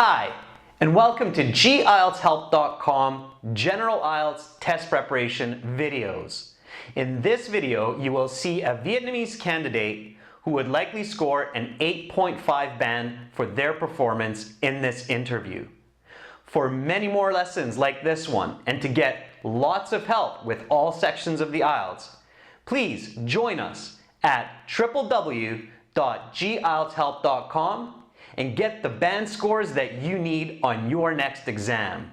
Hi, and welcome to IELTShelp.com General IELTS Test Preparation videos. In this video, you will see a Vietnamese candidate who would likely score an 8.5 band for their performance in this interview. For many more lessons like this one, and to get lots of help with all sections of the IELTS, please join us at www.IELTShelp.com and get the band scores that you need on your next exam.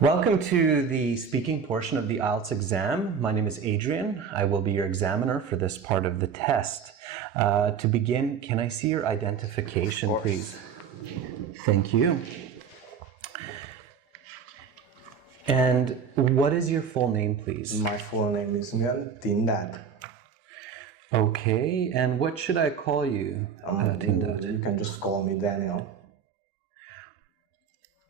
Welcome to the speaking portion of the IELTS exam. My name is Adrian. I will be your examiner for this part of the test. To begin, can I see your identification, please? Thank you. And what is your full name, please? My full name is Nguyen Tin Dat. Okay, and what should I call you, Tin Dat? You can just call me Daniel.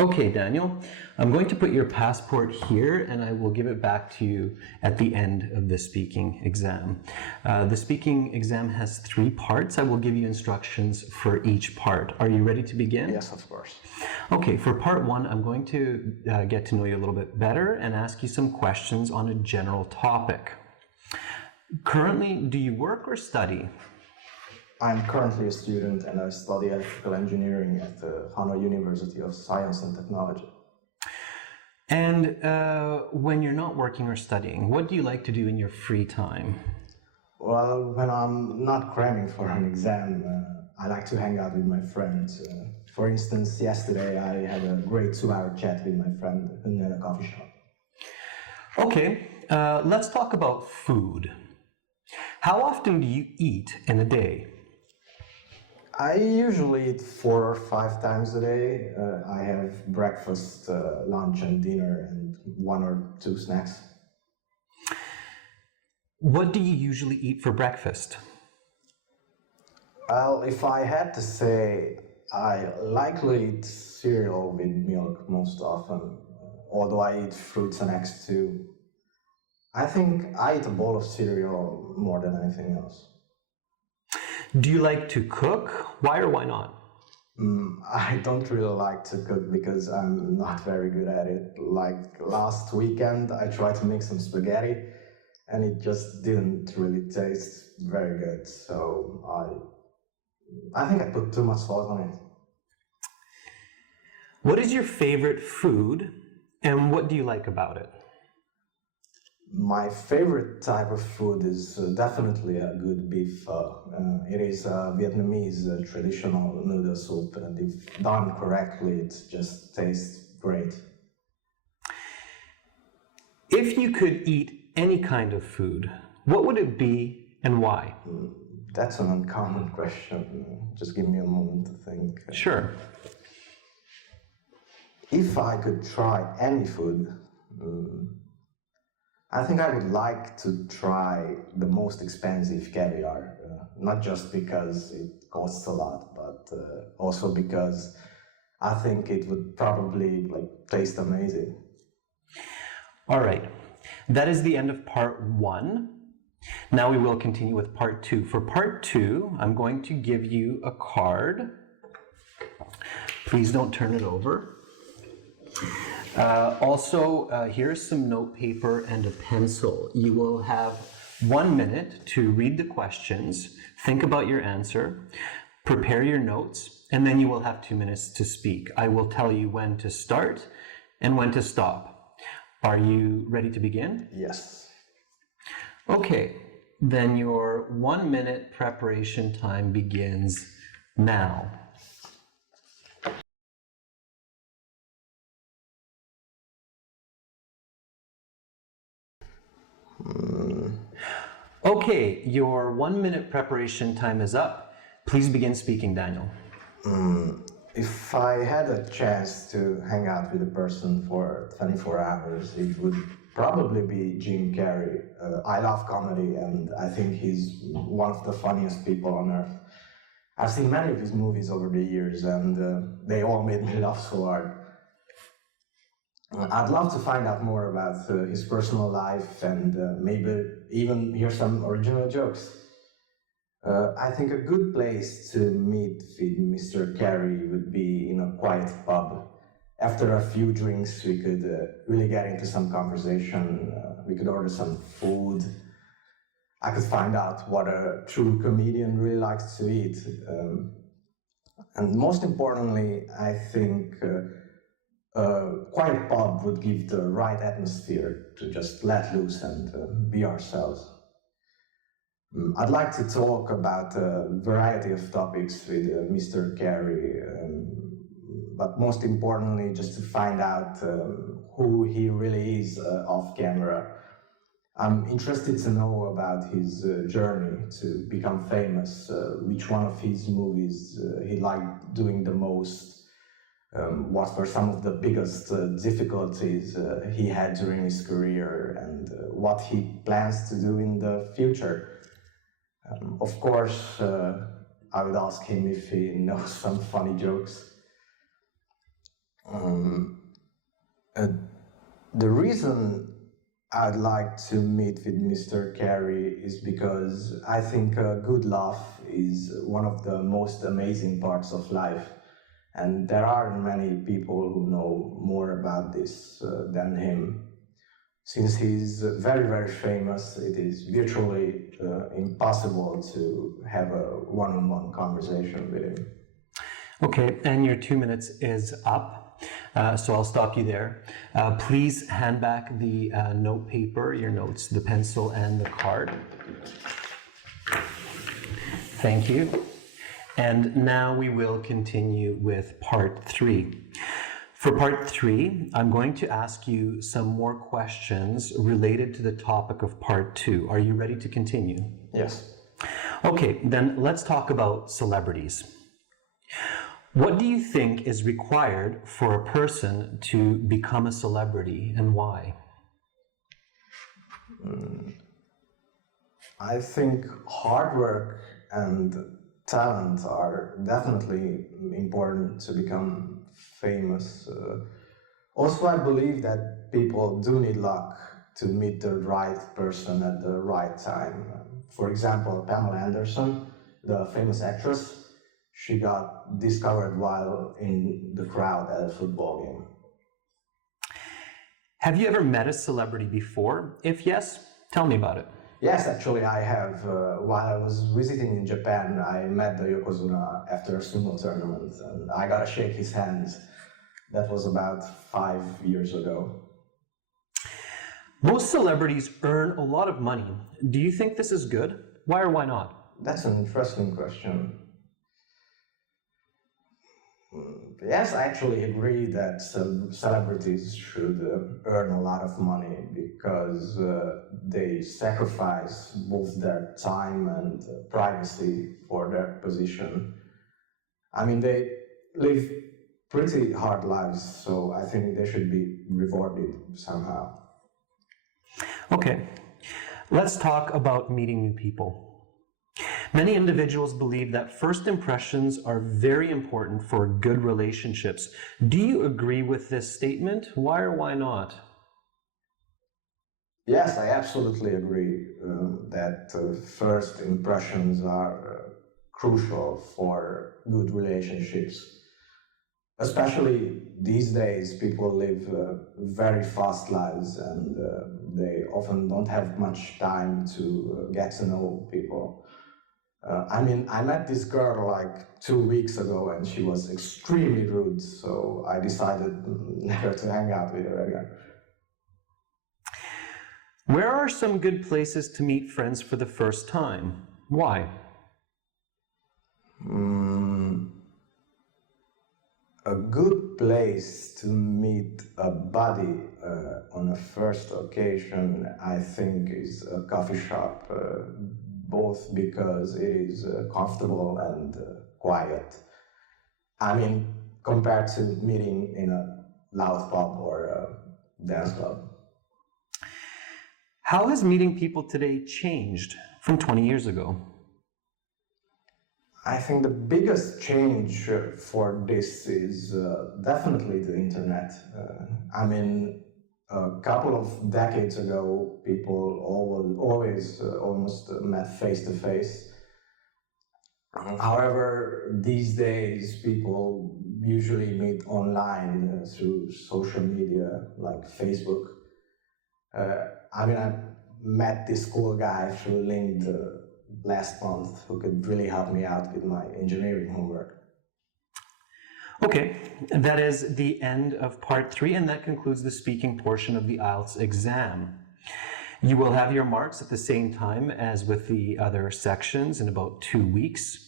Okay, Daniel. I'm going to put your passport here and I will give it back to you at the end of the speaking exam. The speaking exam has 3 parts. I will give you instructions for each part. Are you ready to begin? Yes, of course. Okay, for part 1, I'm going to get to know you a little bit better and ask you some questions on a general topic. Currently, do you work or study? I'm currently a student and I study electrical engineering at the Hanoi University of Science and Technology. And when you're not working or studying, what do you like to do in your free time? Well, when I'm not cramming for an exam, I like to hang out with my friends. For instance, yesterday I had a great 2-hour chat with my friend in a coffee shop. Okay, let's talk about food. How often do you eat in a day? I usually eat 4 or 5 times a day. I have breakfast, lunch and dinner and 1 or 2 snacks. What do you usually eat for breakfast? Well, if I had to say, I likely eat cereal with milk most often, although I eat fruits and eggs too. I think I eat a bowl of cereal more than anything else. Do you like to cook? Why or why not? I don't really like to cook because I'm not very good at it. Like last weekend, I tried to make some spaghetti and it just didn't really taste very good. So I think I put too much salt on it. What is your favorite food and what do you like about it? My favorite type of food is definitely a good beef pho. It is a Vietnamese traditional noodle soup, and if done correctly, it just tastes great. If you could eat any kind of food, what would it be and why? That's an uncommon question. Just give me a moment to think. Sure. If I could try any food, I think I would like to try the most expensive caviar, not just because it costs a lot, but also because I think it would probably taste amazing. All right, that is the end of part 1. Now we will continue with part 2. For part 2, I'm going to give you a card. Please don't turn it over. Here's some note paper and a pencil. You will have 1 minute to read the questions, think about your answer, prepare your notes, and then you will have 2 minutes to speak. I will tell you when to start and when to stop. Are you ready to begin? Yes. Okay, then your 1 minute preparation time begins now. Okay, your 1 minute preparation time is up. Please begin speaking, Daniel. If I had a chance to hang out with a person for 24 hours, it would probably be Jim Carrey. I love comedy and I think he's one of the funniest people on earth. I've seen many of his movies over the years and they all made me laugh so hard. I'd love to find out more about his personal life and maybe even hear some original jokes. I think a good place to meet with Mr. Carey would be in a quiet pub. After a few drinks, we could really get into some conversation. We could order some food. I could find out what a true comedian really likes to eat. And most importantly, I think a quiet pub would give the right atmosphere to just let loose and be ourselves. I'd like to talk about a variety of topics with Mr. Carey, but most importantly, just to find out who he really is off camera. I'm interested to know about his journey to become famous, which one of his movies he liked doing the most, what were some of the biggest difficulties he had during his career, and what he plans to do in the future. Of course, I would ask him if he knows some funny jokes. The reason I'd like to meet with Mr. Carey is because I think a good laugh is one of the most amazing parts of life. And there aren't many people who know more about this than him. Since he's very, very famous, it is virtually impossible to have a one-on-one conversation with him. Okay, and your 2 minutes is up, so I'll stop you there. Please hand back the note paper, your notes, the pencil and the card. Thank you. And now we will continue with part 3. For part 3, I'm going to ask you some more questions related to the topic of part 2. Are you ready to continue? Yes. Okay, then let's talk about celebrities. What do you think is required for a person to become a celebrity, and why? I think hard work and talent are definitely important to become famous. Also, I believe that people do need luck to meet the right person at the right time. For example, Pamela Anderson, the famous actress, she got discovered while in the crowd at a football game. Have you ever met a celebrity before? If yes, tell me about it. Yes, actually I have. While I was visiting in Japan, I met the Yokozuna after a sumo tournament, and I got to shake his hands. That was about 5 years ago. Most celebrities earn a lot of money. Do you think this is good? Why or why not? That's an interesting question. Yes, I actually agree that celebrities should earn a lot of money because they sacrifice both their time and privacy for their position. I mean, they live pretty hard lives, so I think they should be rewarded somehow. Okay, let's talk about meeting new people. Many individuals believe that first impressions are very important for good relationships. Do you agree with this statement? Why or why not? Yes, I absolutely agree that first impressions are crucial for good relationships. Especially these days, people live very fast lives and they often don't have much time to get to know people. I mean, I met this girl like 2 weeks ago and she was extremely rude, so I decided never to hang out with her again. Where are some good places to meet friends for the first time? Why? A good place to meet a buddy on a first occasion, I think, is a coffee shop, both because it is comfortable and quiet. I mean, compared to meeting in a loud pub or a dance club. How has meeting people today changed from 20 years ago? I think the biggest change for this is definitely the internet. I mean, a couple of decades ago, people always almost met face to face. However, these days people usually meet online through social media like Facebook. I mean, I met this cool guy through LinkedIn last month who could really help me out with my engineering homework. Okay, that is the end of part 3, and that concludes the speaking portion of the IELTS exam. You will have your marks at the same time as with the other sections in about 2 weeks.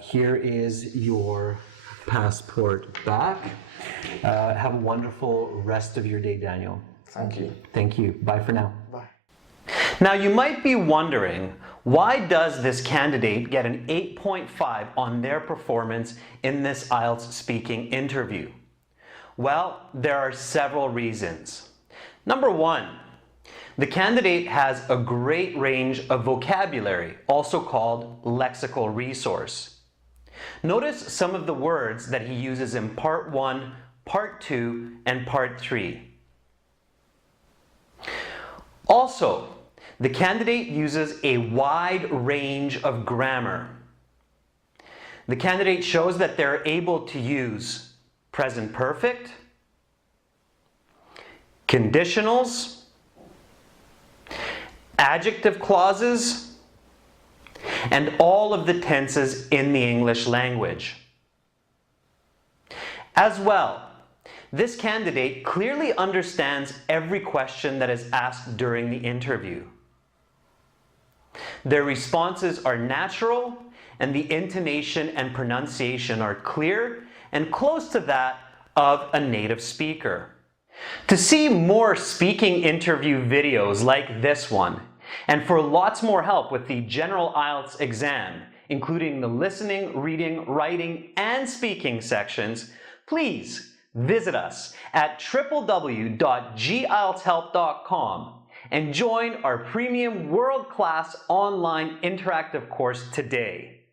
Here is your passport back. Have a wonderful rest of your day, Daniel. Thank you. Thank you. Bye for now. Bye. Now you might be wondering, why does this candidate get an 8.5 on their performance in this IELTS speaking interview? Well, there are several reasons. Number 1, the candidate has a great range of vocabulary, also called lexical resource. Notice some of the words that he uses in Part 1, Part 2, and Part 3. Also, the candidate uses a wide range of grammar. The candidate shows that they're able to use present perfect, conditionals, adjective clauses, and all of the tenses in the English language. As well, this candidate clearly understands every question that is asked during the interview. Their responses are natural, and the intonation and pronunciation are clear and close to that of a native speaker. To see more speaking interview videos like this one, and for lots more help with the General IELTS exam, including the listening, reading, writing, and speaking sections, please visit us at www.gieltshelp.com and join our premium world-class online interactive course today.